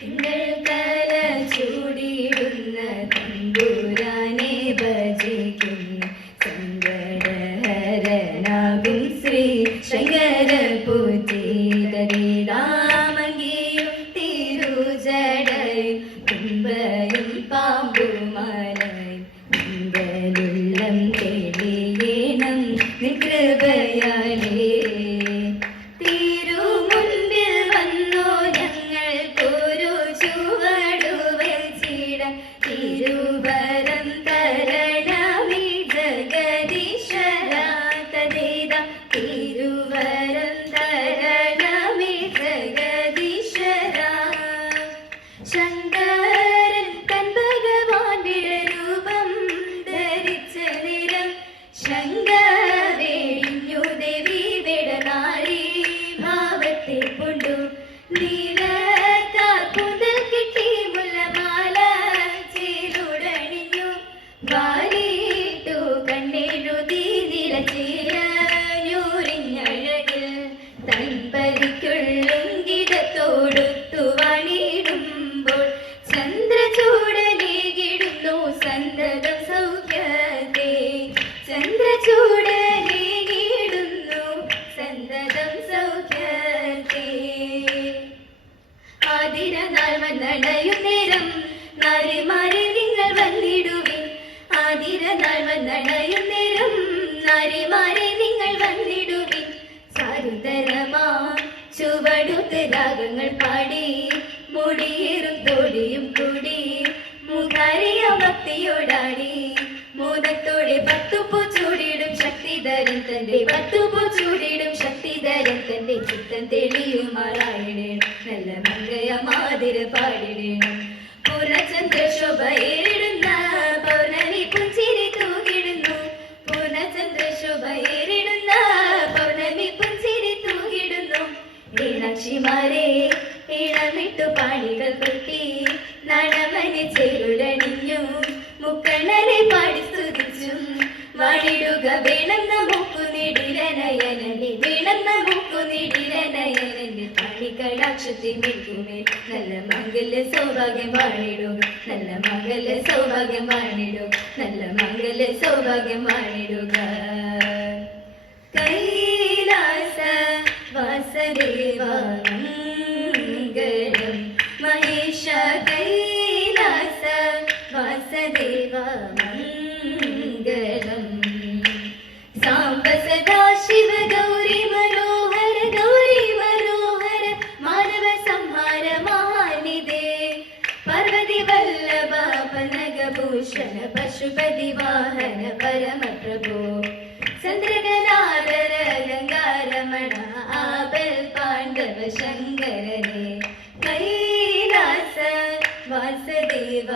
തിങ്കൾ കല ചൂടിയിടുന്ന തമ്പുരാനെ ഭജിക്കുന്ന സങ്കടഹരനാകും ശ്രീ ശങ്കര പൂജിതരാമങ്കിയും തിരുജടയും തുമ്പയും പാമ്പുമലയും തിങ്കളുള്ളം തെളിയണം നിൻ കൃപയാലേ. തിരുമുൻപിൽ വന്നു ഞങ്ങൾക്കൊരു ചുവടുവച്ചിടാൻ തിരുവരം തരണമേ ജഗദീശ്വരാ തദേദാ. തിരുവരം തരണമേ ജഗദീശ്വരാ. ശങ്കരൻ തൻ ഭഗവാൻ വിടരൂപം ധരിച്ച നിരം ശങ്കവേടിഞ്ഞു ദേവി വിടനാരി ഭാവത്തെ കൊണ്ടു നീലത്താക്കുതൽ കിട്ടി മുല്ലമാല ചേരുടണിഞ്ഞു വാലിട്ടു കണ്ണെഴുതി നിലച്ചേരഞ്ഞൂരിഞ്ഞഴകിൽ തൻപരിക്കുള്ളിംഗിതത്തോടുത്തു വണിടുമ്പോൾ ചന്ദ്രചൂടനേകിടുന്നു സന്തതം സൗഖ്യത്തെ. ചന്ദ്രചൂടനേകിടുന്നു സന്തതം സൗഖ്യത്തെ. ആതിരനാൾ വന്നടയും നേരം നാരിമാരെ നിങ്ങൾ വന്നിടുവിൻ. ആതിരനാൾ വന്നടയും നേരം നാരിമാരെ നിങ്ങൾ വന്നിടുവിൻ. സാരുതരമാ ചുവടുത്ത് രാഗങ്ങൾ പാടി മുടിയേറും തോടിയും കൂടി മുഖാരിയ ഭക്തിയോടാടി മോദത്തോടെ പത്തുപൂ ചൂടിടും ശക്തിധരൻ തന്റെ പത്തുപൂ ചൂടിടും ശക്തിധരൻ തന്റെ ചിത്തം തെളിയുമാറായിടേണം നല്ല മംഗയ മാതിര പാടിടേണം. പൂർണ്ണചന്ദ്രശോഭ ഏറിടുന്ന പൗർണമി പുഞ്ചിരി തൂകിടുന്നു. പൂർണ്ണചന്ദ്രശോഭ ഏറിടുന്ന പൗർണമി പുഞ്ചിരി തൂകിടുന്നു. മീനാക്ഷിമാരെ ഇളമിട്ടു പാണികൾ കൊട്ടി നടമനെ ചേരുടണിഞ്ഞു മുക്കണ്ണനെ പാടി സ്തുതിച്ചും വാടിടുക വേണം നമുക്കു നിടിലനയനന്റെ വേണം നമുക്കു നിടിലനയനന്റെ പാണികളാക്ഷത്തിൽ നിൽക്കുമേൽ നല്ല മംഗല സൗഭാഗ്യം വാണിടുക നല്ല മംഗല സൗഭാഗ്യം വാണിടുക നല്ല മംഗല സൗഭാഗ്യം വാണിടുക. കൈലാസ വാസദേവ മംഗളം മഹേശ കൈലാസ വാസദേവ മംഗളം. സാംബ സദാ ശിവ ഗൗരി മനോഹര മാനവ സംഹാര മഹാനിധേ പാർവതി വല്ലഭ പനഗഭൂഷണ പശുപതി വാഹന പരമപ്രഭോ ചന്ദ്രകലാധര ഗംഗാരമണ ആബൽ പാണ്ഡവ ശങ്കരനെ കൈലാസ വാസദേവ